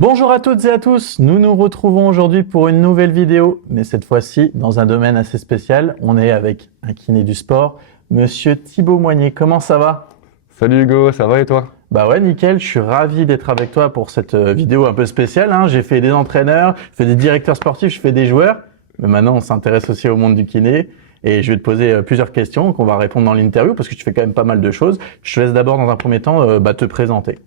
Bonjour à toutes et à tous, nous nous retrouvons aujourd'hui pour une nouvelle vidéo, mais cette fois-ci dans un domaine assez spécial. On est avec un kiné du sport, Monsieur Thibaut Moignet. Comment ça va? Salut Hugo, ça va et toi? Bah ouais, nickel, je suis ravi d'être avec toi pour cette vidéo un peu spéciale. J'ai fait des entraîneurs, je fais des directeurs sportifs, je fais des joueurs, mais maintenant on s'intéresse aussi au monde du kiné. Et je vais te poser plusieurs questions qu'on va répondre dans l'interview parce que tu fais quand même pas mal de choses. Je te laisse d'abord dans un premier temps te présenter.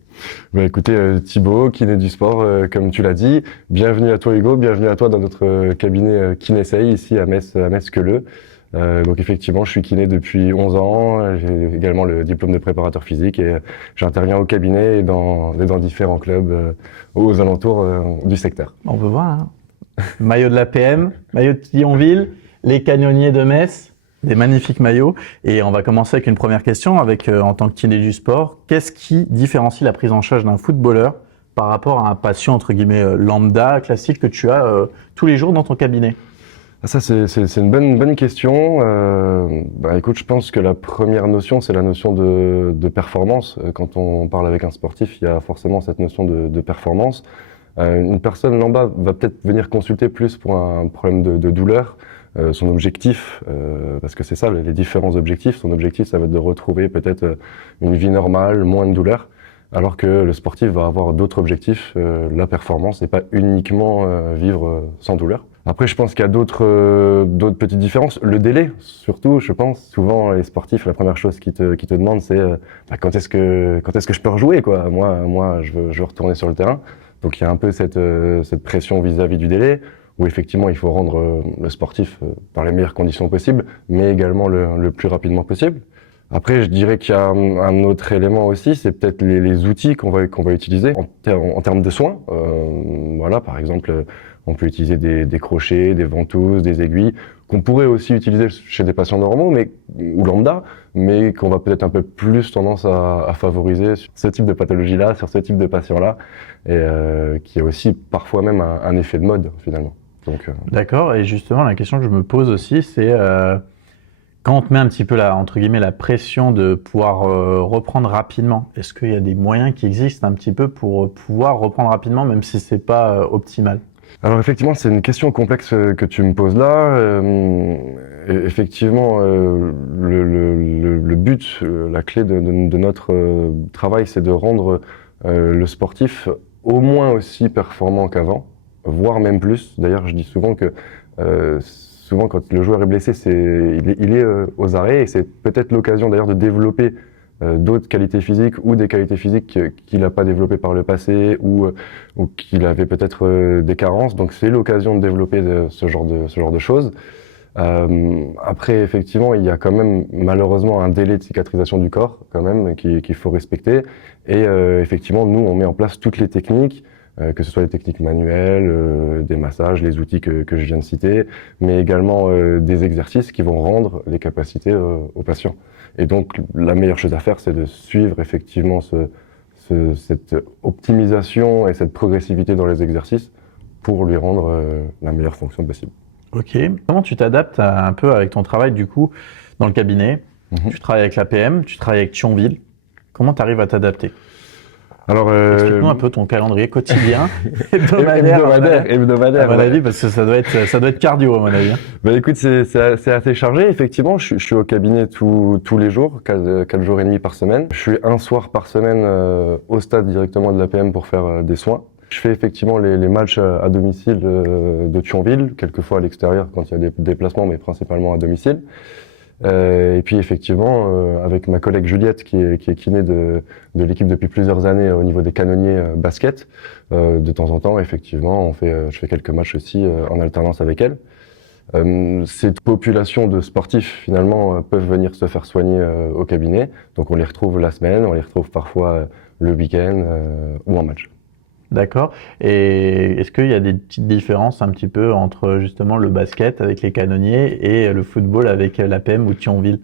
Bah écoutez, Thibaut, kiné du sport, comme tu l'as dit. Bienvenue à toi Hugo, bienvenue à toi dans notre cabinet Kinéseil ici à Metz-Queuleux. Donc effectivement, je suis kiné depuis 11 ans, j'ai également le diplôme de préparateur physique et j'interviens au cabinet et dans différents clubs aux alentours du secteur. On peut voir, hein. Maillot de la PM, maillot de Thionville, les canonniers de Metz, des magnifiques maillots. Et on va commencer avec une première question, en tant que kiné du sport, qu'est-ce qui différencie la prise en charge d'un footballeur par rapport à un patient entre guillemets lambda, classique que tu as tous les jours dans ton cabinet? Ça, c'est une bonne question. Écoute, je pense que la première notion, c'est la notion de performance. Quand on parle avec un sportif, il y a forcément cette notion de performance. Une personne lambda va peut-être venir consulter plus pour un problème de douleur. Son objectif, parce que c'est ça, les différents objectifs, son objectif, ça va être de retrouver peut-être une vie normale, moins de douleur, alors que le sportif va avoir d'autres objectifs, la performance, et pas uniquement vivre sans douleur. Après, je pense qu'il y a d'autres petites différences. Le délai, surtout, je pense, souvent les sportifs, la première chose qu'ils te demandent, c'est quand est-ce que je peux rejouer, quoi. Moi, je veux retourner sur le terrain. Donc il y a un peu cette pression vis-à-vis du délai, où effectivement il faut rendre le sportif dans les meilleures conditions possibles, mais également le plus rapidement possible. Après, je dirais qu'il y a un autre élément aussi, c'est peut-être les outils qu'on va utiliser en termes de soins. Voilà, par exemple, on peut utiliser des crochets, des ventouses, des aiguilles, qu'on pourrait aussi utiliser chez des patients normaux ou lambda, mais qu'on va peut-être un peu plus tendance à favoriser sur ce type de pathologie-là, sur ce type de patient-là, et qui a aussi parfois même un effet de mode finalement. D'accord, et justement la question que je me pose aussi, c'est quand on te met un petit peu entre guillemets la pression de pouvoir reprendre rapidement, est-ce qu'il y a des moyens qui existent un petit peu pour pouvoir reprendre rapidement, même si c'est pas optimal? Alors effectivement, c'est une question complexe que tu me poses là. Effectivement, le but, la clé de notre travail, c'est de rendre le sportif au moins aussi performant qu'avant, voire même plus. D'ailleurs, je dis souvent que souvent quand le joueur est blessé, il est aux arrêts et c'est peut-être l'occasion d'ailleurs de développer d'autres qualités physiques ou des qualités physiques qu'il n'a pas développées par le passé ou qu'il avait peut-être des carences. Donc c'est l'occasion de développer ce genre de choses. Après, effectivement, il y a quand même malheureusement un délai de cicatrisation du corps quand même qu'il faut respecter. Et effectivement, nous, on met en place toutes les techniques, que ce soit les techniques manuelles, des massages, les outils que je viens de citer, mais également des exercices qui vont rendre les capacités aux patients. Et donc, la meilleure chose à faire, c'est de suivre effectivement cette optimisation et cette progressivité dans les exercices pour lui rendre la meilleure fonction possible. Ok. Comment tu t'adaptes un peu avec ton travail du coup dans le cabinet? Tu travailles avec l'APM, tu travailles avec Thionville. Comment tu arrives à t'adapter? Alors, explique-nous un peu ton calendrier quotidien, hebdomadaire, à mon avis, parce que ça doit être cardio à mon avis. Écoute, c'est assez chargé. Effectivement, je suis au cabinet tous les jours, 4 jours et demi par semaine. Je suis un soir par semaine au stade directement de l'APM pour faire des soins. Je fais effectivement les matchs à domicile de Thionville, quelquefois à l'extérieur quand il y a des déplacements, mais principalement à domicile. Et puis effectivement, avec ma collègue Juliette, qui est kiné de l'équipe depuis plusieurs années au niveau des canonniers basket, de temps en temps, effectivement, je fais quelques matchs aussi en alternance avec elle. Cette population de sportifs, finalement, peuvent venir se faire soigner au cabinet. Donc on les retrouve la semaine, on les retrouve parfois le week-end ou en match. D'accord. Et est-ce qu'il y a des petites différences un petit peu entre justement le basket avec les canonniers et le football avec l'APM ou Thionville?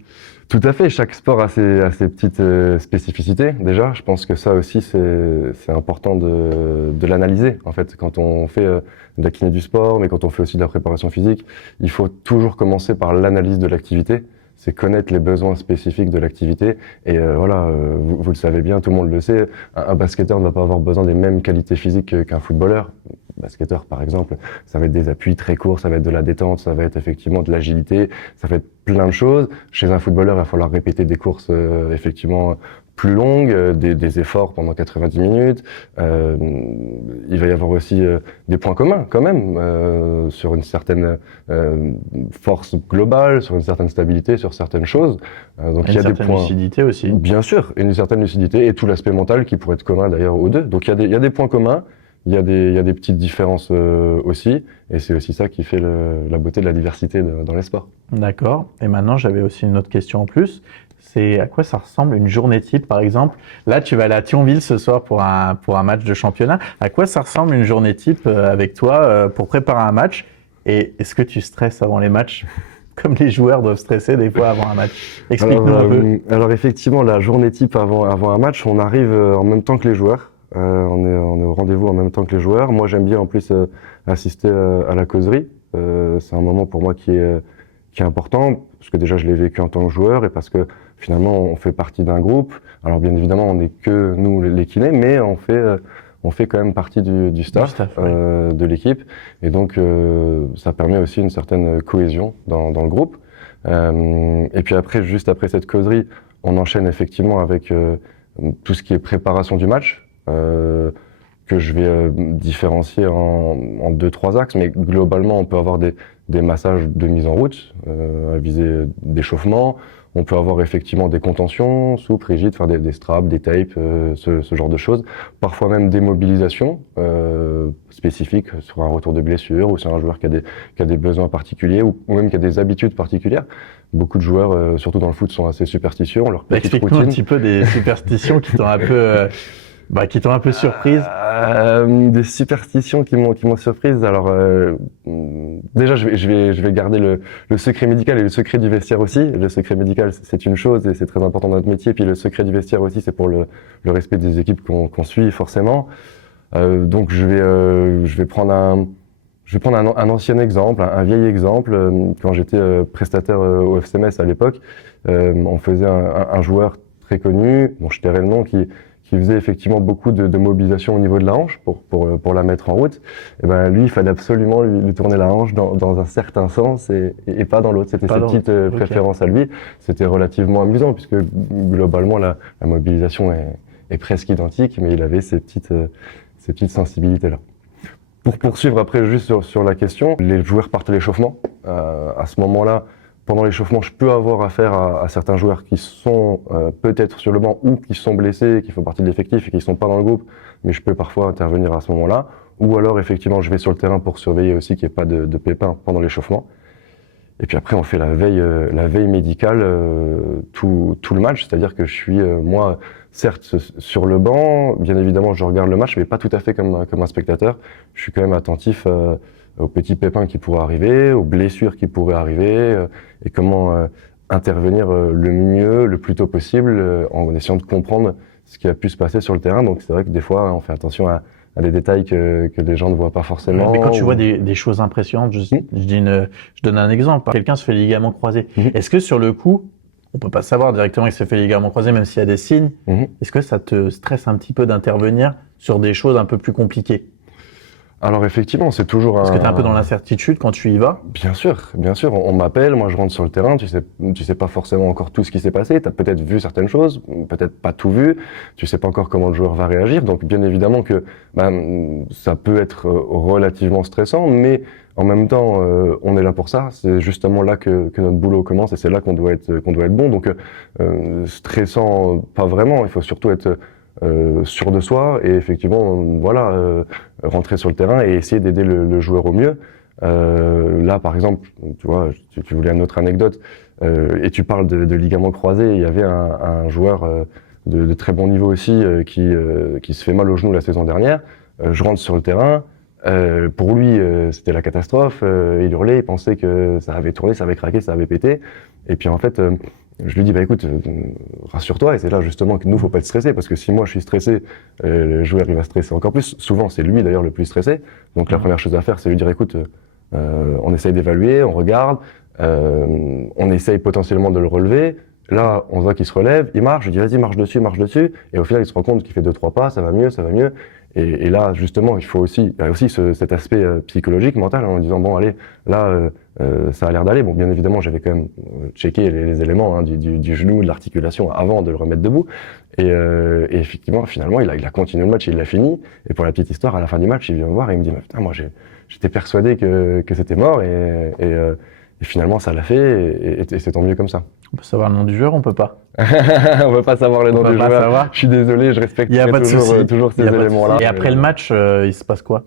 Tout à fait, chaque sport a ses petites spécificités. Déjà, je pense que ça aussi, c'est important de l'analyser. En fait, quand on fait de la kiné du sport, mais quand on fait aussi de la préparation physique, il faut toujours commencer par l'analyse de l'activité. c'est connaître les besoins spécifiques de l'activité. Et vous le savez bien, tout le monde le sait, un basketteur ne va pas avoir besoin des mêmes qualités physiques qu'un footballeur. Basketteur, par exemple, ça va être des appuis très courts, ça va être de la détente, ça va être effectivement de l'agilité, ça va être plein de choses. Chez un footballeur, il va falloir répéter des courses effectivement plus longues, des efforts pendant 90 minutes. Il va y avoir aussi des points communs quand même, sur une certaine force globale, sur une certaine stabilité, sur certaines choses. Donc il y a des points. Une lucidité aussi. Bien sûr, une certaine lucidité et tout l'aspect mental qui pourrait être commun d'ailleurs aux deux. Donc il y a des points communs. Il y a des petites différences aussi, et c'est aussi ça qui fait la beauté de la diversité dans les sports. D'accord. Et maintenant, j'avais aussi une autre question en plus. C'est à quoi ça ressemble une journée type, par exemple? Là, tu vas aller à Thionville ce soir pour un match de championnat. À quoi ça ressemble une journée type avec toi pour préparer un match? Et est-ce que tu stresses avant les matchs? Comme les joueurs doivent stresser des fois avant un match. Explique-nous un peu. Alors effectivement, la journée type avant un match, on arrive en même temps que les joueurs. On est au rendez-vous en même temps que les joueurs. Moi, j'aime bien en plus assister à la causerie. C'est un moment pour moi qui est important, parce que déjà je l'ai vécu en tant que joueur et parce que finalement on fait partie d'un groupe. Alors bien évidemment, on n'est que nous les kinés, mais on fait quand même partie du staff, de l'équipe. Et donc ça permet aussi une certaine cohésion dans le groupe. Et puis après, juste après cette causerie, on enchaîne effectivement avec tout ce qui est préparation du match. Que je vais différencier en 2-3 axes, mais globalement on peut avoir des massages de mise en route à visée d'échauffement, on peut avoir effectivement des contentions, souples, rigides, faire des straps, des tapes, ce genre de choses, parfois même des mobilisations spécifiques sur un retour de blessure ou sur un joueur qui a des besoins particuliers ou même qui a des habitudes particulières. Beaucoup de joueurs, surtout dans le foot, sont assez superstitieux. Explique-nous un petit peu des superstitions qui t'ont un peu... qui t'ont un peu surprise. Des superstitions qui m'ont surprise. Alors déjà je vais garder le secret médical et le secret du vestiaire aussi. Le secret médical c'est une chose et c'est très important dans notre métier. Puis le secret du vestiaire aussi c'est pour le respect des équipes qu'on suit forcément. Donc je vais prendre un ancien exemple, un vieil exemple. Quand j'étais prestataire au FC Metz à l'époque, on faisait un joueur très connu, dont je tairai le nom, qui faisait effectivement beaucoup de mobilisation au niveau de la hanche pour la mettre en route. Et ben lui, il fallait absolument lui tourner la hanche dans un certain sens et pas dans l'autre. C'était sa petite préférence à lui. C'était relativement amusant puisque globalement la mobilisation est presque identique, mais il avait ces petites sensibilités-là. Pour poursuivre après juste sur la question, les joueurs partent à l'échauffement. À ce moment-là, pendant l'échauffement, je peux avoir affaire à certains joueurs qui sont peut-être sur le banc ou qui sont blessés, qui font partie de l'effectif et qui ne sont pas dans le groupe, mais je peux parfois intervenir à ce moment-là. Ou alors, effectivement, je vais sur le terrain pour surveiller aussi qu'il n'y ait pas de pépins pendant l'échauffement. Et puis après, on fait la veille médicale tout le match, c'est-à-dire que je suis, moi, certes, sur le banc, bien évidemment, je regarde le match, mais pas tout à fait comme un spectateur. Je suis quand même attentif aux petits pépins qui pourraient arriver, aux blessures qui pourraient arriver, et comment intervenir le mieux, le plus tôt possible, en essayant de comprendre ce qui a pu se passer sur le terrain. Donc c'est vrai que des fois, on fait attention à des détails que les gens ne voient pas forcément. Mais quand tu vois des choses impressionnantes, je donne un exemple. Quelqu'un se fait les ligaments croisés. Est-ce que sur le coup, on peut pas savoir directement qu'il s'est fait les ligaments croisés, même s'il y a des signes, est-ce que ça te stresse un petit peu d'intervenir sur des choses un peu plus compliquées? Alors effectivement, c'est toujours Parce que tu es un peu dans l'incertitude quand tu y vas. Bien sûr. On m'appelle, moi je rentre sur le terrain, tu sais pas forcément encore tout ce qui s'est passé, tu as peut-être vu certaines choses, peut-être pas tout vu, tu sais pas encore comment le joueur va réagir, donc bien évidemment que ça peut être relativement stressant, mais en même temps, on est là pour ça, c'est justement là que notre boulot commence et c'est là qu'on doit être bon, donc stressant, pas vraiment, il faut surtout être sûr de soi et effectivement rentrer sur le terrain et essayer d'aider le joueur au mieux. Là par exemple, tu vois, tu voulais une autre anecdote et tu parles de ligaments croisés, il y avait un joueur de très bon niveau aussi qui se fait mal au genou la saison dernière. Je rentre sur le terrain, pour lui c'était la catastrophe, il hurlait, il pensait que ça avait tourné, ça avait craqué, ça avait pété et puis en fait je lui dis écoute, rassure-toi, et c'est là justement que nous faut pas être stressé, parce que si moi je suis stressé, le joueur il va stresser encore plus. Souvent c'est lui d'ailleurs le plus stressé. Donc la première chose à faire c'est lui dire écoute, on essaye d'évaluer, on regarde, On essaye potentiellement de le relever. Là, on voit qu'il se relève, il marche, je dis vas-y, marche dessus, et au final, il se rend compte qu'il fait 2-3 pas, ça va mieux. Et là, justement, il y a aussi cet aspect psychologique, mental, en disant bon, allez, là, ça a l'air d'aller. Bon, bien évidemment, j'avais quand même checké les éléments du genou, de l'articulation avant de le remettre debout. Et effectivement, finalement, il a continué le match, il l'a fini. Et pour la petite histoire, à la fin du match, il vient me voir et il me dit putain, moi, j'étais persuadé que c'était mort et finalement, ça l'a fait et c'est tant mieux comme ça. On peut savoir le nom du joueur, on peut pas. On peut pas savoir le nom du joueur. Savoir. Je suis désolé, je respecte toujours ces éléments-là. Et après le match, il se passe quoi?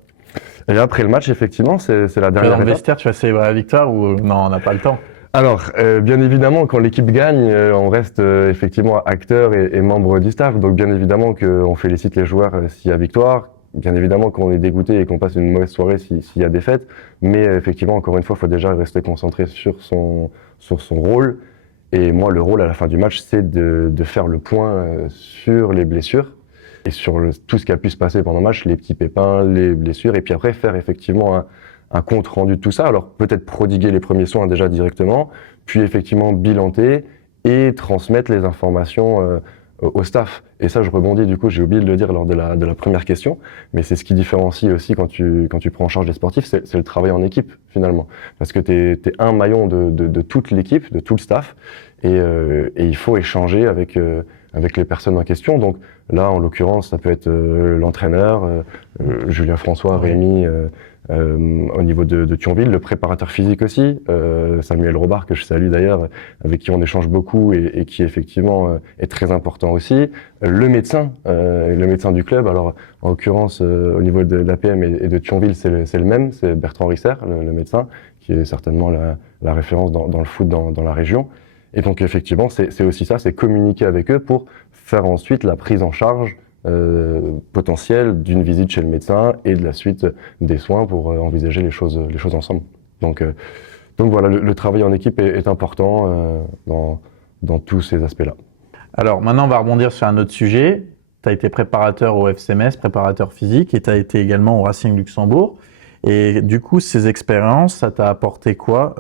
Et après le match, effectivement, c'est la dernière étape. Dans le étape. vestiaire, tu vas célébrer la victoire ou non, on n'a pas le temps? Alors, bien évidemment, quand l'équipe gagne, on reste effectivement acteur et membre du staff. Donc, bien évidemment qu'on félicite les joueurs s'il y a victoire. Bien évidemment qu'on est dégoûté et qu'on passe une mauvaise soirée s'il y a défaite. Mais effectivement, encore une fois, il faut déjà rester concentré sur son rôle. Et moi, le rôle à la fin du match, c'est de faire le point sur les blessures et sur tout ce qui a pu se passer pendant le match, les petits pépins, les blessures, et puis après faire effectivement un compte rendu de tout ça. Alors peut-être prodiguer les premiers soins déjà directement, puis effectivement bilanter et transmettre les informations au staff. Et ça, je rebondis, du coup, j'ai oublié de le dire lors de la première question, mais c'est ce qui différencie aussi quand tu prends en charge les sportifs, c'est le travail en équipe, finalement. Parce que t'es un maillon de toute l'équipe, de tout le staff, et il faut échanger avec les personnes en question. Donc là, en l'occurrence, ça peut être l'entraîneur, Julien François, Rémi, au niveau de Thionville, le préparateur physique aussi, Samuel Robard, que je salue d'ailleurs, avec qui on échange beaucoup et qui effectivement est très important aussi. Le médecin du club, alors en l'occurrence au niveau de l'APM et de Thionville, c'est le même, c'est Bertrand Risser, le médecin, qui est certainement la référence dans le foot dans la région. Et donc effectivement, c'est aussi ça, c'est communiquer avec eux pour faire ensuite la prise en charge potentielle d'une visite chez le médecin et de la suite des soins pour envisager les choses ensemble. Donc voilà, le travail en équipe est important dans tous ces aspects-là. Alors maintenant, on va rebondir sur un autre sujet. Tu as été préparateur au FC Metz, préparateur physique, et tu as été également au Racing Luxembourg. Et du coup, ces expériences, ça t'a apporté quoi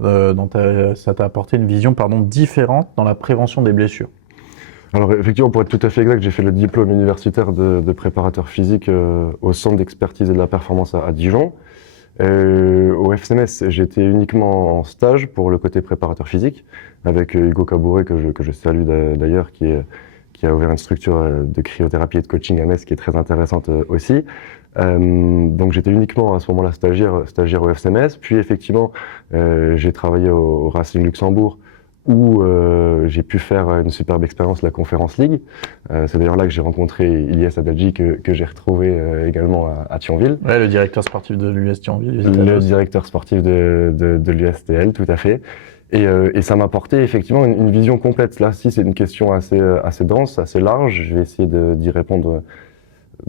ça t'a apporté une vision différente dans la prévention des blessures. Alors effectivement, pour être tout à fait exact, j'ai fait le diplôme universitaire de préparateur physique au Centre d'expertise et de la performance à Dijon. Au FC Metz, j'étais uniquement en stage pour le côté préparateur physique, avec Hugo Cabouret, que je salue d'ailleurs, qui a ouvert une structure de cryothérapie et de coaching à Metz qui est très intéressante aussi. Donc j'étais uniquement à ce moment-là stagiaire au FC Metz, puis effectivement j'ai travaillé au Racing Luxembourg où j'ai pu faire une superbe expérience, la Conference League. C'est d'ailleurs là que j'ai rencontré Ilyes Adadji que j'ai retrouvé également à Thionville. Ouais, le directeur sportif de l'US Thionville. Le directeur sportif de l'USTL, tout à fait. Et ça m'a apporté effectivement une vision complète. Là, si c'est une question assez dense, assez large, je vais essayer d'y répondre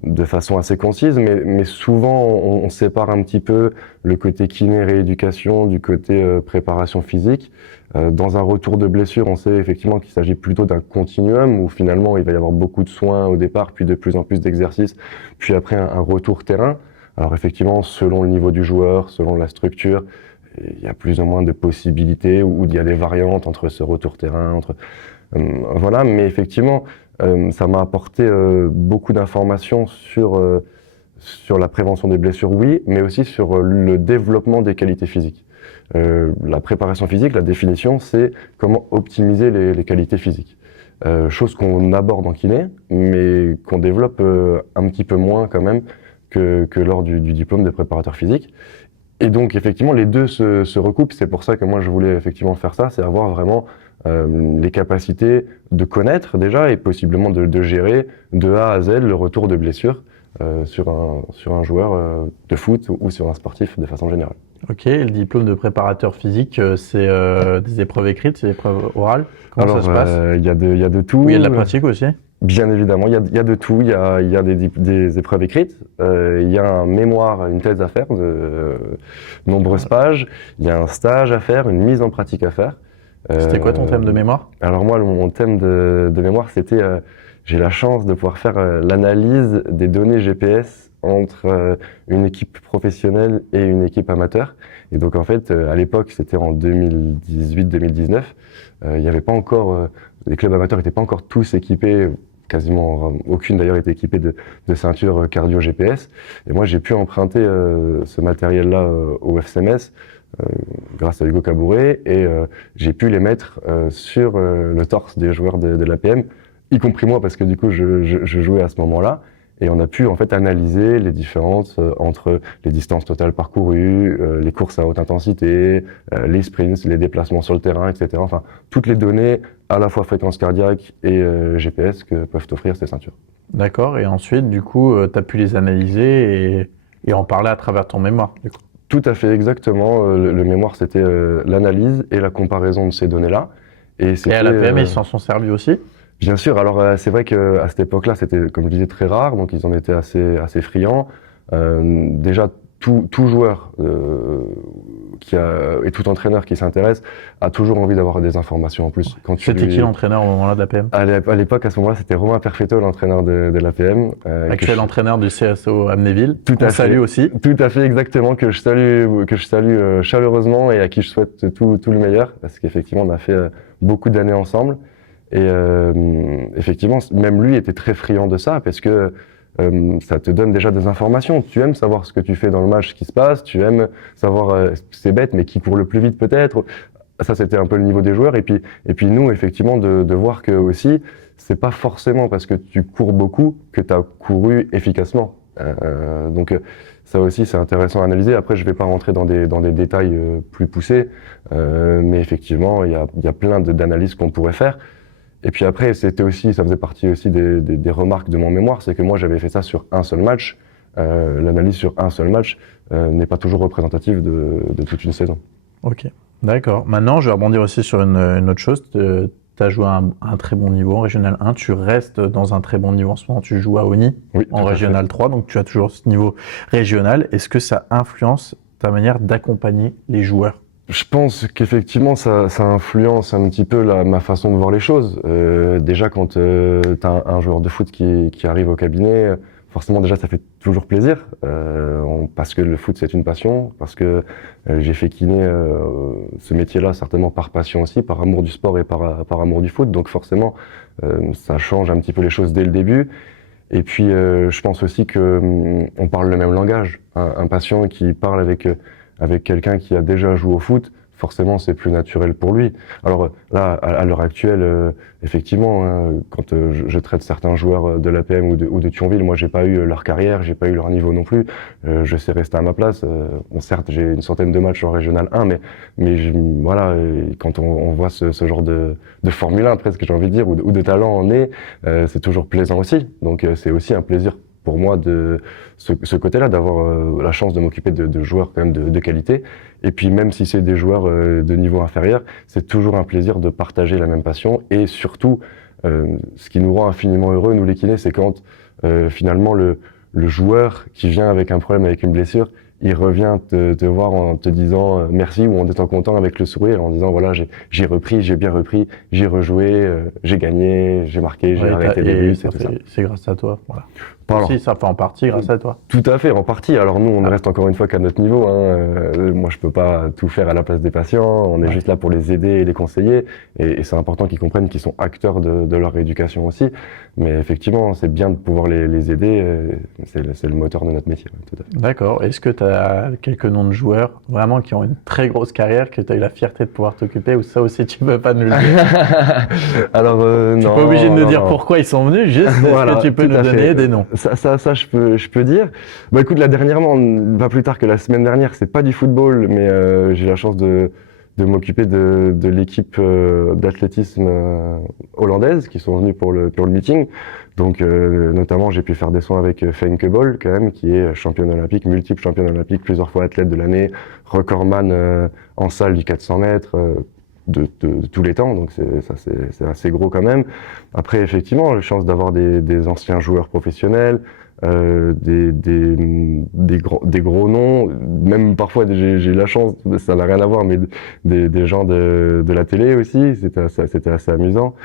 de façon assez concise, mais souvent on sépare un petit peu le côté kiné rééducation du côté préparation physique. Dans un retour de blessure, on sait effectivement qu'il s'agit plutôt d'un continuum où finalement il va y avoir beaucoup de soins au départ, puis de plus en plus d'exercices, puis après un retour terrain. Alors effectivement, selon le niveau du joueur, selon la structure, il y a plus ou moins de possibilités où il y a des variantes entre ce retour terrain, voilà, mais effectivement, ça m'a apporté beaucoup d'informations sur la prévention des blessures, oui, mais aussi sur le développement des qualités physiques. La préparation physique, la définition, c'est comment optimiser les qualités physiques. Chose qu'on aborde en kiné, mais qu'on développe un petit peu moins quand même que lors du diplôme de préparateur physique. Et donc effectivement, les deux se recoupent. C'est pour ça que moi je voulais effectivement faire ça, c'est avoir vraiment les capacités de connaître déjà et possiblement de gérer de A à Z le retour de blessure sur un joueur de foot ou sur un sportif de façon générale. Ok, et le diplôme de préparateur physique, c'est des épreuves écrites, c'est des épreuves orales? Comment ça se passe? Il y a de tout. Ou il y a de la pratique aussi? Bien évidemment, il y a de tout. Il y a des épreuves écrites, il y a un mémoire, une thèse à faire de nombreuses pages, il y a un stage à faire, une mise en pratique à faire. C'était quoi ton thème de mémoire? Alors moi, mon thème de mémoire, c'était j'ai la chance de pouvoir faire l'analyse des données GPS entre une équipe professionnelle et une équipe amateur. Et donc en fait, à l'époque, c'était en 2018-2019, il n'y avait pas encore, les clubs amateurs n'étaient pas encore tous équipés, quasiment aucune d'ailleurs était équipée de ceintures cardio GPS. Et moi, j'ai pu emprunter ce matériel-là au FCMS grâce à Hugo Cabouret et j'ai pu les mettre sur le torse des joueurs de l'APM, y compris moi parce que du coup je jouais à ce moment-là. Et on a pu en fait analyser les différences entre les distances totales parcourues, les courses à haute intensité, les sprints, les déplacements sur le terrain, etc. Enfin, toutes les données, à la fois fréquence cardiaque et GPS, que peuvent offrir ces ceintures. D'accord, et ensuite, du coup, tu as pu les analyser et en parler à travers ton mémoire, du coup. Tout à fait, exactement. Le mémoire, c'était l'analyse et la comparaison de ces données-là. Et à l'APM, ils s'en sont servis aussi? Bien sûr, alors c'est vrai qu'à cette époque-là, c'était, comme je disais, très rare, donc ils en étaient assez friands. Déjà, tout joueur et tout entraîneur qui s'intéresse a toujours envie d'avoir des informations en plus. C'était qui l'entraîneur au moment-là de l'APM? À l'époque, à ce moment-là, c'était Romain Perfetto, l'entraîneur de l'APM. Actuel entraîneur du CSO Amnéville. Tout à fait. Salue aussi. Tout à fait, exactement, que je salue chaleureusement et à qui je souhaite tout le meilleur, parce qu'effectivement, on a fait beaucoup d'années ensemble. Et effectivement, même lui était très friand de ça, parce que ça te donne déjà des informations. Tu aimes savoir ce que tu fais dans le match, ce qui se passe, tu aimes savoir, c'est bête, mais qui court le plus vite peut-être. Ça, c'était un peu le niveau des joueurs. Et puis nous, effectivement, de voir que aussi, c'est pas forcément parce que tu cours beaucoup que tu as couru efficacement. Donc ça aussi, c'est intéressant à analyser. Après, je vais pas rentrer dans des détails plus poussés, mais effectivement, il y a plein d'analyses qu'on pourrait faire. Et puis après, ça faisait partie aussi des remarques de mon mémoire, c'est que moi j'avais fait ça sur un seul match. L'analyse sur un seul match n'est pas toujours représentative de toute une saison. Ok, d'accord. Maintenant, je vais rebondir aussi sur une autre chose. Tu as joué à un très bon niveau en Régional 1, tu restes dans un très bon niveau en ce moment, tu joues à Oni en Régional 3, donc tu as toujours ce niveau régional. Est-ce que ça influence ta manière d'accompagner les joueurs? Je pense qu'effectivement, ça influence un petit peu ma façon de voir les choses. Déjà, quand tu as un joueur de foot qui arrive au cabinet, forcément, déjà, ça fait toujours plaisir, parce que le foot, c'est une passion, parce que j'ai fait kiné ce métier-là, certainement par passion aussi, par amour du sport et par amour du foot. Donc forcément, ça change un petit peu les choses dès le début. Et puis, je pense aussi que on parle le même langage. Un patient qui parle avec quelqu'un qui a déjà joué au foot, forcément c'est plus naturel pour lui. Alors là, à l'heure actuelle, effectivement, quand je traite certains joueurs de l'APM ou de Thionville, moi j'ai pas eu leur carrière, j'ai pas eu leur niveau non plus, je sais rester à ma place. Bon, certes, j'ai une centaine de matchs en Régional 1, mais voilà, quand on voit ce genre de Formule 1 presque, j'ai envie de dire, ou de talent en est, c'est toujours plaisant aussi. Donc c'est aussi un plaisir pour moi de ce côté-là, d'avoir la chance de m'occuper de joueurs quand même de qualité. Et puis même si c'est des joueurs de niveau inférieur, c'est toujours un plaisir de partager la même passion. Et surtout, ce qui nous rend infiniment heureux, nous les kinés, c'est quand finalement le joueur qui vient avec un problème, avec une blessure, il revient te voir en te disant merci ou en étant content avec le sourire, en disant voilà, j'ai repris, j'ai bien repris, j'ai rejoué, j'ai gagné, j'ai marqué, j'ai arrêté des buts, c'est tout ça. C'est grâce à toi, voilà. Alors, si, ça fait en partie grâce à toi. Tout à fait, en partie. Alors nous, on reste encore une fois qu'à notre niveau. Moi, je peux pas tout faire à la place des patients. On est juste là pour les aider et les conseiller. Et c'est important qu'ils comprennent qu'ils sont acteurs de leur éducation aussi. Mais effectivement, c'est bien de pouvoir les aider. C'est le moteur de notre métier. D'accord. Est-ce que tu as quelques noms de joueurs vraiment qui ont une très grosse carrière que tu as eu la fierté de pouvoir t'occuper, ou ça aussi tu peux pas nous le dire? Alors non. Tu n'es pas obligé de nous dire pourquoi ils sont venus, juste voilà, est-ce que tu peux nous donner des noms? Ça, je peux dire. Bah écoute, là dernièrement, pas plus tard que la semaine dernière, c'est pas du football, mais j'ai la chance de m'occuper de l'équipe d'athlétisme hollandaise qui sont venus pour le meeting. Donc notamment, j'ai pu faire des soins avec Femke Bol quand même, qui est championne olympique, multiple championne olympique, plusieurs fois athlète de l'année, recordman en salle du 400 mètres. De tous les temps, donc c'est assez gros quand même. Après, effectivement, j'ai la chance d'avoir des anciens joueurs professionnels, des gros noms, même parfois j'ai eu la chance, ça n'a rien à voir, mais des gens de la télé aussi, c'était assez amusant.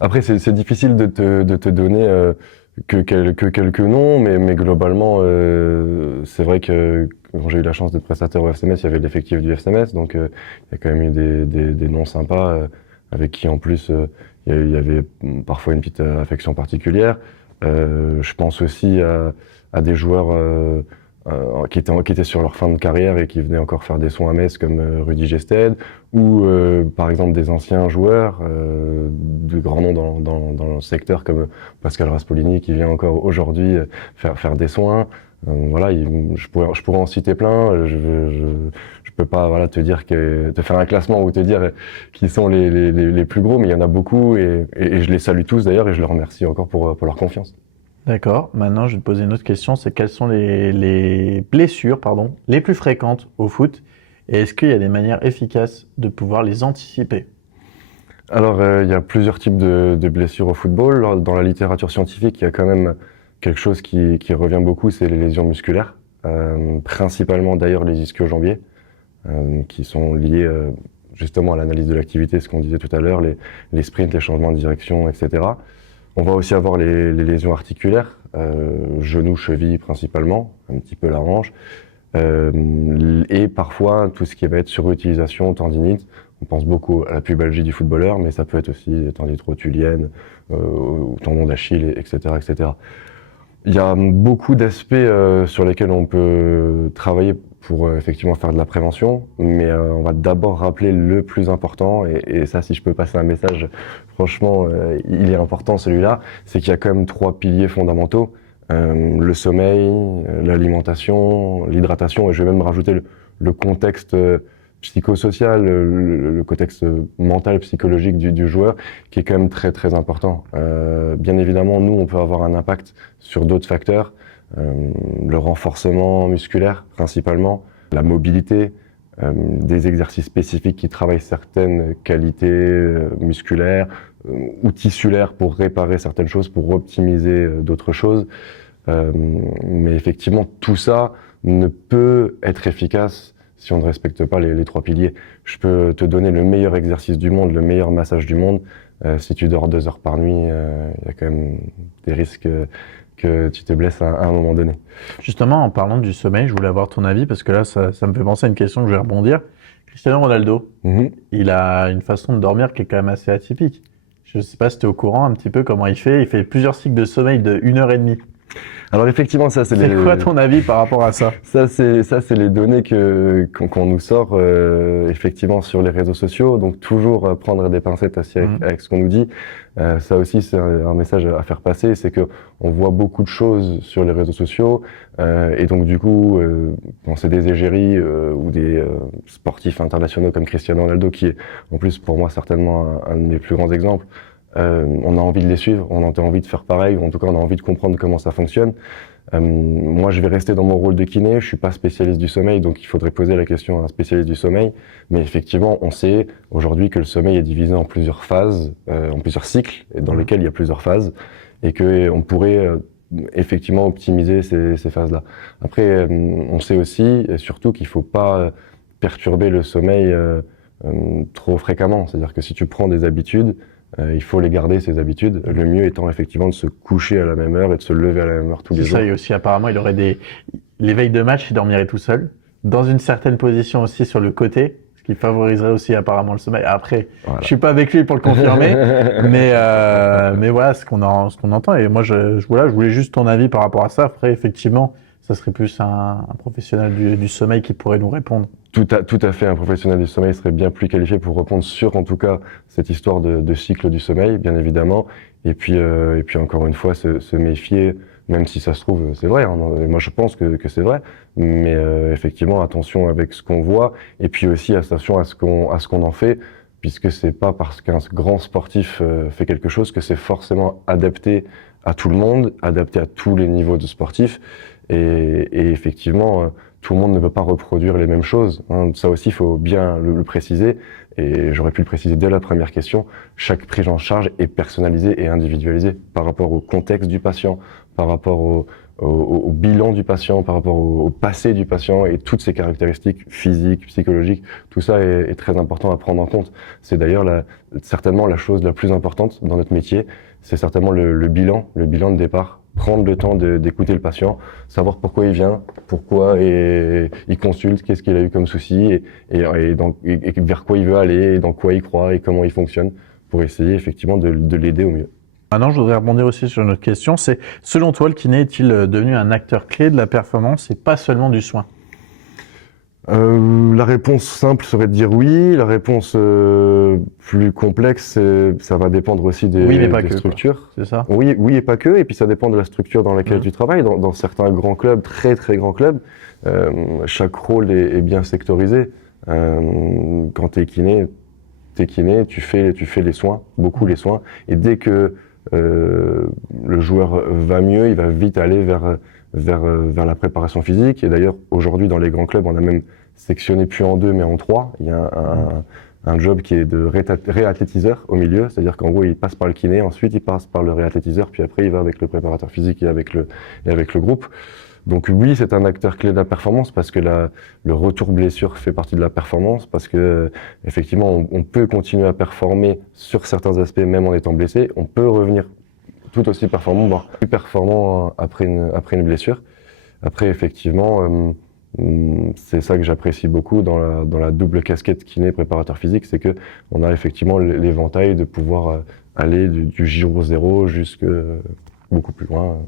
Après, c'est difficile de te donner que quelques noms, mais globalement, c'est vrai que quand j'ai eu la chance d'être prestataire au FCMS, il y avait l'effectif du FCMS, donc il y a quand même eu des noms sympas avec qui en plus il y avait parfois une petite affection particulière. Je pense aussi à des joueurs qui étaient sur leur fin de carrière et qui venaient encore faire des sons à Metz comme Rudy Gested ou par exemple des anciens joueurs de grands noms dans le secteur comme Pascal Raspolini qui vient encore aujourd'hui faire des soins. Voilà, je pourrais en citer plein. Je peux pas voilà te faire un classement ou te dire qui sont les plus gros, mais il y en a beaucoup et je les salue tous d'ailleurs et je leur remercie encore pour leur confiance. D'accord. Maintenant, je vais te poser une autre question, c'est quelles sont les blessures, les plus fréquentes au foot et est-ce qu'il y a des manières efficaces de pouvoir les anticiper? Alors, il y a plusieurs types de blessures au football. Dans la littérature scientifique, il y a quand même quelque chose qui revient beaucoup, c'est les lésions musculaires, principalement d'ailleurs les ischio-jambiers, qui sont liées justement à l'analyse de l'activité, ce qu'on disait tout à l'heure, les sprints, les changements de direction, etc. On va aussi avoir les lésions articulaires, genoux, chevilles principalement, un petit peu la hanche, et parfois tout ce qui va être surutilisation, tendinite. On pense beaucoup à la pubalgie du footballeur, mais ça peut être aussi des tendinites rotuliennes, tendons d'Achille, etc., etc. Il y a beaucoup d'aspects sur lesquels on peut travailler pour effectivement faire de la prévention, mais on va d'abord rappeler le plus important, et ça, si je peux passer un message, franchement, il est important celui-là, c'est qu'il y a quand même 3 piliers fondamentaux, le sommeil, l'alimentation, l'hydratation, et je vais même rajouter le contexte psychosocial, le contexte mental, psychologique du joueur, qui est quand même très très important. Bien évidemment, nous, on peut avoir un impact sur d'autres facteurs, le renforcement musculaire principalement, la mobilité, des exercices spécifiques qui travaillent certaines qualités musculaires ou tissulaires pour réparer certaines choses, pour optimiser d'autres choses. Mais effectivement, tout ça ne peut être efficace si on ne respecte pas les 3 piliers. Je peux te donner le meilleur exercice du monde, le meilleur massage du monde. Si tu dors 2 heures par nuit, il y a quand même des risques que tu te blesses à un moment donné. Justement, en parlant du sommeil, je voulais avoir ton avis parce que là, ça me fait penser à une question que je vais rebondir. Cristiano Ronaldo, il a une façon de dormir qui est quand même assez atypique. Je ne sais pas si tu es au courant un petit peu comment il fait. Il fait plusieurs cycles de sommeil de 1h30. Alors effectivement, ça c'est quoi ton avis par rapport à ça? Ça c'est les données qu'on nous sort effectivement sur les réseaux sociaux. Donc toujours prendre des pincettes aussi avec ce qu'on nous dit. Ça aussi c'est un message à faire passer, c'est que on voit beaucoup de choses sur les réseaux sociaux et donc du coup quand c'est des égéries ou des sportifs internationaux comme Cristiano Ronaldo, qui est en plus pour moi certainement un de mes plus grands exemples. On a envie de les suivre, on a envie de faire pareil, ou en tout cas on a envie de comprendre comment ça fonctionne. Moi je vais rester dans mon rôle de kiné, je suis pas spécialiste du sommeil, donc il faudrait poser la question à un spécialiste du sommeil. Mais effectivement, on sait aujourd'hui que le sommeil est divisé en plusieurs phases, en plusieurs cycles, dans lesquels il y a plusieurs phases, et qu'on pourrait effectivement optimiser ces phases-là. Après, on sait aussi, et surtout, qu'il faut pas perturber le sommeil trop fréquemment. C'est-à-dire que si tu prends des habitudes, il faut les garder, ces habitudes. Le mieux étant effectivement de se coucher à la même heure et de se lever à la même heure tous les jours. C'est ça, et aussi apparemment, il aurait les veilles de match, il dormirait tout seul, dans une certaine position aussi sur le côté, ce qui favoriserait aussi apparemment le sommeil. Après, voilà. Je suis pas avec lui pour le confirmer, mais voilà ce qu'on entend. Et moi, je voulais juste ton avis par rapport à ça. Après, effectivement, ça serait plus un professionnel du sommeil qui pourrait nous répondre. Tout à fait, un professionnel du sommeil serait bien plus qualifié pour répondre sur, en tout cas, cette histoire de cycle du sommeil, bien évidemment. Et puis encore une fois, se méfier, même si ça se trouve, c'est vrai. Hein, moi, je pense que c'est vrai. Mais effectivement, attention avec ce qu'on voit. Et puis aussi, attention à ce qu'on en fait, puisque c'est pas parce qu'un grand sportif fait quelque chose que c'est forcément adapté à tout le monde, adapté à tous les niveaux de sportifs. Et effectivement, tout le monde ne peut pas reproduire les mêmes choses. Hein. Ça aussi, il faut bien le préciser. Et j'aurais pu le préciser dès la première question. Chaque prise en charge est personnalisée et individualisée par rapport au contexte du patient, par rapport au bilan du patient, par rapport au passé du patient et toutes ses caractéristiques physiques, psychologiques. Tout ça est très important à prendre en compte. C'est d'ailleurs certainement la chose la plus importante dans notre métier. C'est certainement le bilan de départ. Prendre le temps d'écouter le patient, savoir pourquoi il vient, pourquoi il consulte, qu'est-ce qu'il a eu comme souci et vers quoi il veut aller, et dans quoi il croit et comment il fonctionne pour essayer effectivement de l'aider au mieux. Maintenant, je voudrais rebondir aussi sur une autre question, c'est selon toi, le kiné est-il devenu un acteur clé de la performance et pas seulement du soin? La réponse simple serait de dire oui. La réponse plus complexe, ça va dépendre aussi des structures. C'est ça? Oui, oui et pas que. Et puis ça dépend de la structure dans laquelle tu travailles. Dans certains grands clubs, très très grands clubs, chaque rôle est bien sectorisé. Quand t'es kiné, tu fais les soins, beaucoup les soins. Et dès que le joueur va mieux, il va vite aller vers la préparation physique. Et d'ailleurs, aujourd'hui, dans les grands clubs, on a même sectionné plus en 2, mais en 3. Il y a un job qui est de réathlétiseur au milieu. C'est-à-dire qu'en gros, il passe par le kiné, ensuite il passe par le réathlétiseur, puis après il va avec le préparateur physique et avec le groupe. Donc oui, c'est un acteur clé de la performance parce que le retour blessure fait partie de la performance, parce que effectivement, on peut continuer à performer sur certains aspects même en étant blessé. On peut revenir tout aussi performant, voire plus performant après une blessure. Après, effectivement, c'est ça que j'apprécie beaucoup dans la double casquette kiné préparateur physique, c'est que on a effectivement l'éventail de pouvoir aller du jour 0 jusque beaucoup plus loin,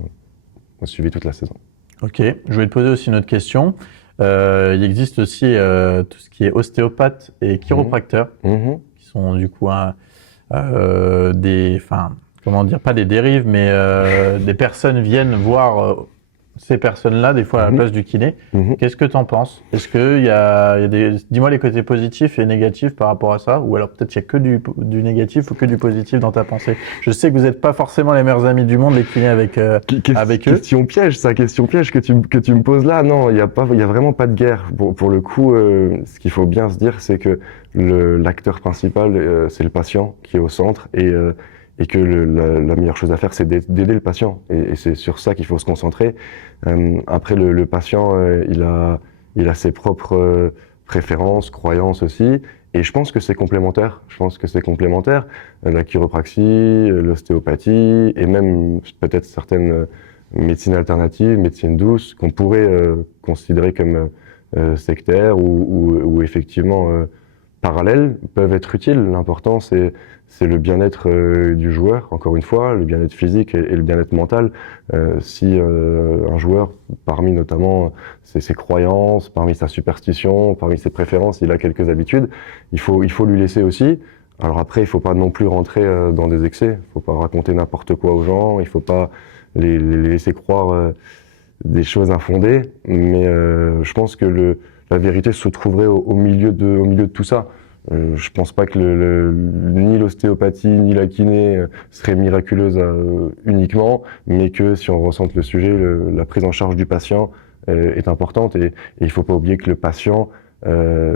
suivi toute la saison. Ok, je vais te poser aussi une autre question. Il existe aussi tout ce qui est ostéopathe et chiropracteur, qui sont du coup comment dire, pas des dérives, mais des personnes viennent voir ces personnes-là, des fois à la place du kiné. Qu'est-ce que tu en penses? Est-ce qu'il y a dis-moi les côtés positifs et négatifs par rapport à ça, ou alors peut-être il y a que du négatif ou que du positif dans ta pensée. Je sais que vous n'êtes pas forcément les meilleurs amis du monde, les kinés avec eux. Question piège que tu me poses là. Non, il y a vraiment pas de guerre. Pour le coup, ce qu'il faut bien se dire, c'est que l'acteur principal, c'est le patient qui est au centre et que la meilleure chose à faire, c'est d'aider le patient. Et c'est sur ça qu'il faut se concentrer. Après, le patient, il a ses propres préférences, croyances aussi. Et je pense que c'est complémentaire. La chiropraxie, l'ostéopathie et même peut-être certaines médecines alternatives, médecines douces, qu'on pourrait considérer comme sectaires ou effectivement parallèles, peuvent être utiles. L'important, c'est le bien-être du joueur, encore une fois, le bien-être physique et le bien-être mental. Si un joueur, parmi notamment ses croyances, parmi sa superstition, parmi ses préférences, il a quelques habitudes, il faut lui laisser aussi. Alors après, il faut pas non plus rentrer dans des excès, il faut pas raconter n'importe quoi aux gens, il faut pas les laisser croire des choses infondées, mais je pense que la vérité se trouverait au milieu de tout ça. Je pense pas que ni l'ostéopathie ni la kiné serait miraculeuse uniquement, mais que si on ressente le sujet, la prise en charge du patient est importante et il faut pas oublier que le patient,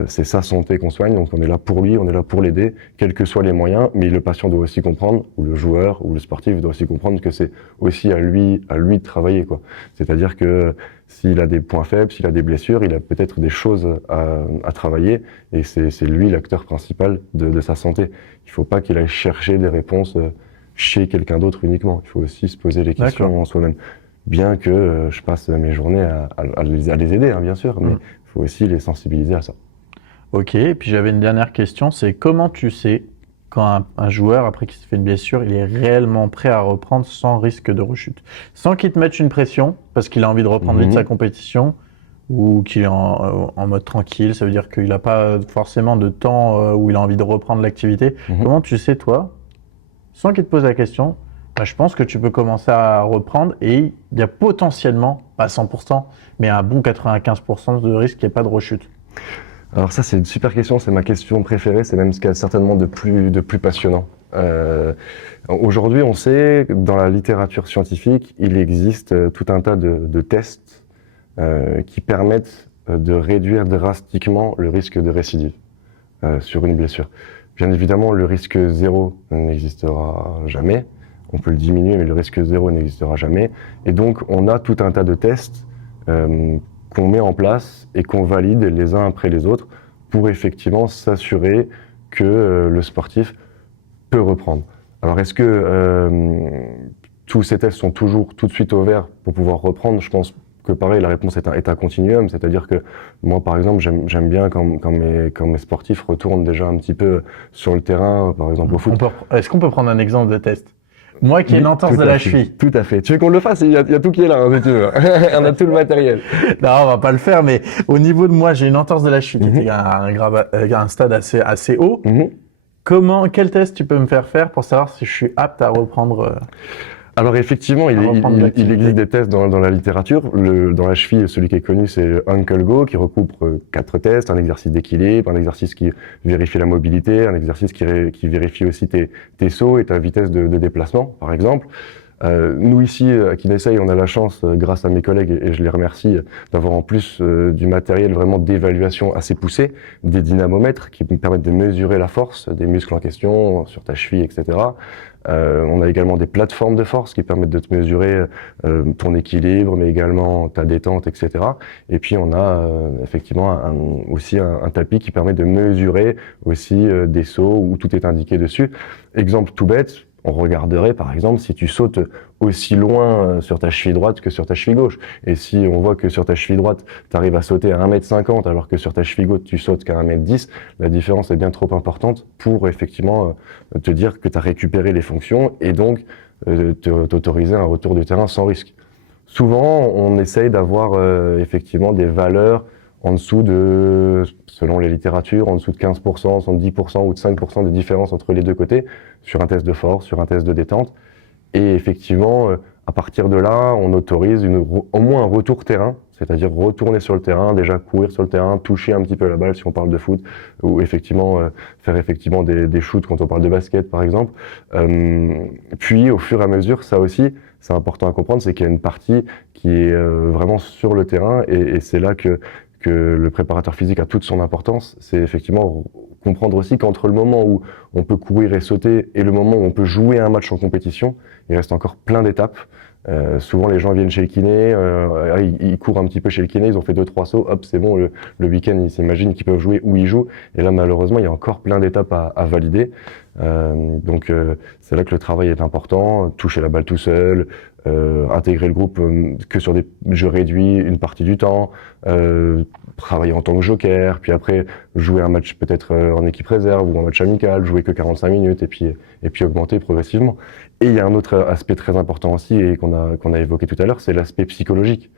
c'est sa santé qu'on soigne, donc on est là pour lui, on est là pour l'aider, quels que soient les moyens, mais le patient doit aussi comprendre, ou le joueur, ou le sportif doit aussi comprendre que c'est aussi à lui de travailler, quoi. C'est-à-dire que s'il a des points faibles, s'il a des blessures, il a peut-être des choses à travailler, et c'est lui l'acteur principal de sa santé. Il faut pas qu'il aille chercher des réponses chez quelqu'un d'autre uniquement, il faut aussi se poser les questions en soi-même. Bien que je passe mes journées à les aider, hein, bien sûr, mais il faut aussi les sensibiliser à ça. Ok, et puis j'avais une dernière question, c'est comment tu sais quand un joueur, après qu'il s'est fait une blessure, il est réellement prêt à reprendre sans risque de rechute? Sans qu'il te mette une pression, parce qu'il a envie de reprendre vite sa compétition, ou qu'il est en mode tranquille, ça veut dire qu'il n'a pas forcément de temps où il a envie de reprendre l'activité. Comment tu sais, toi, sans qu'il te pose la question, je pense que tu peux commencer à reprendre et il y a potentiellement, pas 100%, mais un bon 95% de risque qu'il n'y ait pas de rechute? Alors ça, c'est une super question, c'est ma question préférée, c'est même ce qu'il y a certainement de plus passionnant. Aujourd'hui, on sait que dans la littérature scientifique, il existe tout un tas de tests qui permettent de réduire drastiquement le risque de récidive sur une blessure. Bien évidemment, le risque zéro n'existera jamais. on peut le diminuer, mais le risque zéro n'existera jamais. Et donc, on a tout un tas de tests qu'on met en place et qu'on valide les uns après les autres pour effectivement s'assurer que le sportif peut reprendre. Alors, est-ce que tous ces tests sont toujours tout de suite au vert pour pouvoir reprendre? Je pense que pareil, la réponse est un continuum, c'est-à-dire que moi, par exemple, j'aime bien quand mes sportifs retournent déjà un petit peu sur le terrain, par exemple au foot. Est-ce qu'on peut prendre un exemple de test? Moi qui ai une entorse de la cheville. Tout à fait. Tu veux qu'on le fasse? Il y a tout qui est là, hein, si tu veux. On a tout le matériel. Non, on va pas le faire, mais au niveau de moi, j'ai une entorse de la cheville qui était à un stade assez haut. Quel test tu peux me faire pour savoir si je suis apte à reprendre Alors effectivement, il existe des tests dans la littérature. Dans la cheville, celui qui est connu, c'est Ankle Go, qui recoupe 4 tests, un exercice d'équilibre, un exercice qui vérifie la mobilité, un exercice qui vérifie aussi tes sauts et ta vitesse de déplacement, par exemple. Nous ici, à Kinesail, on a la chance, grâce à mes collègues, et je les remercie, d'avoir en plus du matériel vraiment d'évaluation assez poussé, des dynamomètres qui me permettent de mesurer la force des muscles en question, sur ta cheville, etc. On a également des plateformes de force qui permettent de te mesurer ton équilibre, mais également ta détente, etc. Et puis on a effectivement aussi un tapis qui permet de mesurer aussi des sauts où tout est indiqué dessus. Exemple tout bête, on regarderait par exemple si tu sautes aussi loin sur ta cheville droite que sur ta cheville gauche. Et si on voit que sur ta cheville droite, tu arrives à sauter à 1m50 alors que sur ta cheville gauche, tu sautes qu'à 1m10, la différence est bien trop importante pour effectivement te dire que tu as récupéré les fonctions et donc t'autoriser un retour de terrain sans risque. Souvent, on essaye d'avoir effectivement des valeurs en dessous de, selon les littératures, en dessous de 15%, de 10% ou de 5% de différence entre les deux côtés, sur un test de force, sur un test de détente. Et effectivement, à partir de là, on autorise au moins un retour terrain, c'est-à-dire retourner sur le terrain, déjà courir sur le terrain, toucher un petit peu la balle si on parle de foot, ou effectivement faire effectivement des shoots quand on parle de basket par exemple. Puis au fur et à mesure, ça aussi, c'est important à comprendre, c'est qu'il y a une partie qui est vraiment sur le terrain et c'est là que le préparateur physique a toute son importance. C'est effectivement comprendre aussi qu'entre le moment où on peut courir et sauter et le moment où on peut jouer un match en compétition, il reste encore plein d'étapes. Souvent les gens viennent chez le kiné, ils courent un petit peu chez le kiné, ils ont fait 2-3 sauts, hop c'est bon, le week-end ils s'imaginent qu'ils peuvent jouer où ils jouent, et là malheureusement il y a encore plein d'étapes à valider. Donc c'est là que le travail est important, toucher la balle tout seul, intégrer le groupe que sur des jeux réduits une partie du temps, travailler en tant que joker, puis après jouer un match peut-être en équipe réserve ou en match amical, jouer que 45 minutes et puis augmenter progressivement. Et il y a un autre aspect très important aussi et qu'on a évoqué tout à l'heure, c'est l'aspect psychologique.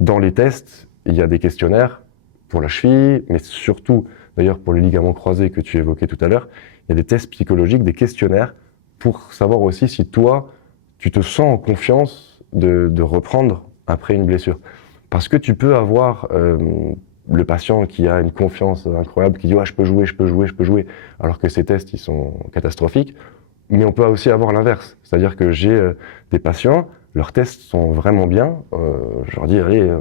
Dans les tests, il y a des questionnaires pour la cheville, mais surtout d'ailleurs pour les ligaments croisés que tu évoquais tout à l'heure, il y a des tests psychologiques, des questionnaires pour savoir aussi si toi, tu te sens en confiance de reprendre après une blessure. Parce que tu peux avoir le patient qui a une confiance incroyable, qui dit « je peux jouer », alors que ces tests, ils sont catastrophiques. Mais on peut aussi avoir l'inverse. C'est-à-dire que j'ai des patients, leurs tests sont vraiment bien. Je leur dis « allez,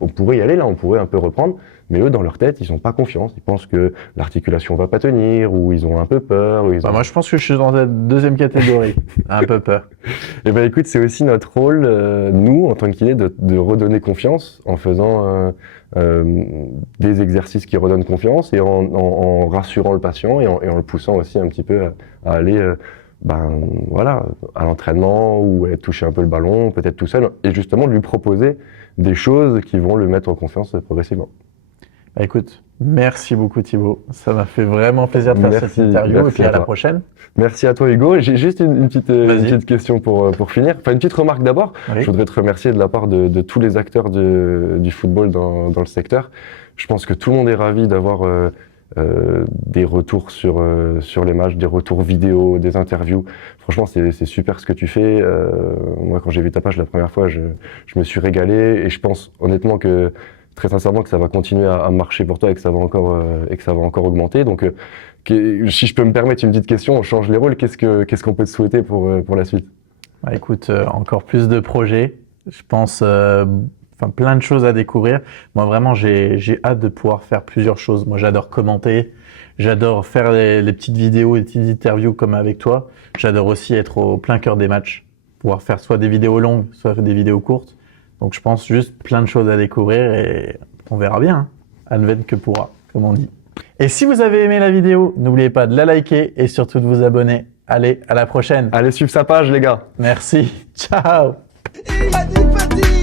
on pourrait y aller là, on pourrait un peu reprendre ». Mais eux, dans leur tête, ils n'ont pas confiance. Ils pensent que l'articulation va pas tenir, ou ils ont un peu peur. Moi, je pense que je suis dans cette deuxième catégorie, un peu peur. Eh ben, écoute, c'est aussi notre rôle, nous, en tant que kiné, de redonner confiance en faisant des exercices qui redonnent confiance et en rassurant le patient et en le poussant aussi un petit peu à aller à l'entraînement ou à toucher un peu le ballon, peut-être tout seul, et justement de lui proposer des choses qui vont le mettre en confiance progressivement. Bah, écoute, merci beaucoup Thibaut, ça m'a fait vraiment plaisir de faire cette interview et puis à la prochaine. Merci à toi Hugo. J'ai juste une petite question pour finir, enfin une petite remarque d'abord. Oui. Je voudrais te remercier de la part de tous les acteurs du football dans le secteur. Je pense que tout le monde est ravi d'avoir des retours sur les matchs, des retours vidéo, des interviews. Franchement, c'est super ce que tu fais. Moi, quand j'ai vu ta page la première fois, je me suis régalé et je pense honnêtement que très sincèrement que ça va continuer à marcher pour toi et que ça va encore augmenter. Donc, si je peux me permettre une petite question, on change les rôles. Qu'est-ce qu'on peut te souhaiter pour la suite? Bah, écoute, encore plus de projets. Je pense, plein de choses à découvrir. Moi, vraiment, j'ai hâte de pouvoir faire plusieurs choses. Moi, j'adore commenter. J'adore faire les petites vidéos, les petites interviews comme avec toi. J'adore aussi être au plein cœur des matchs, pouvoir faire soit des vidéos longues, soit des vidéos courtes. Donc je pense juste plein de choses à découvrir et on verra bien. Hein. Advienne que pourra, comme on dit. Et si vous avez aimé la vidéo, n'oubliez pas de la liker et surtout de vous abonner. Allez, à la prochaine. Allez suivre sa page, les gars. Merci. Ciao. Il a dit petit.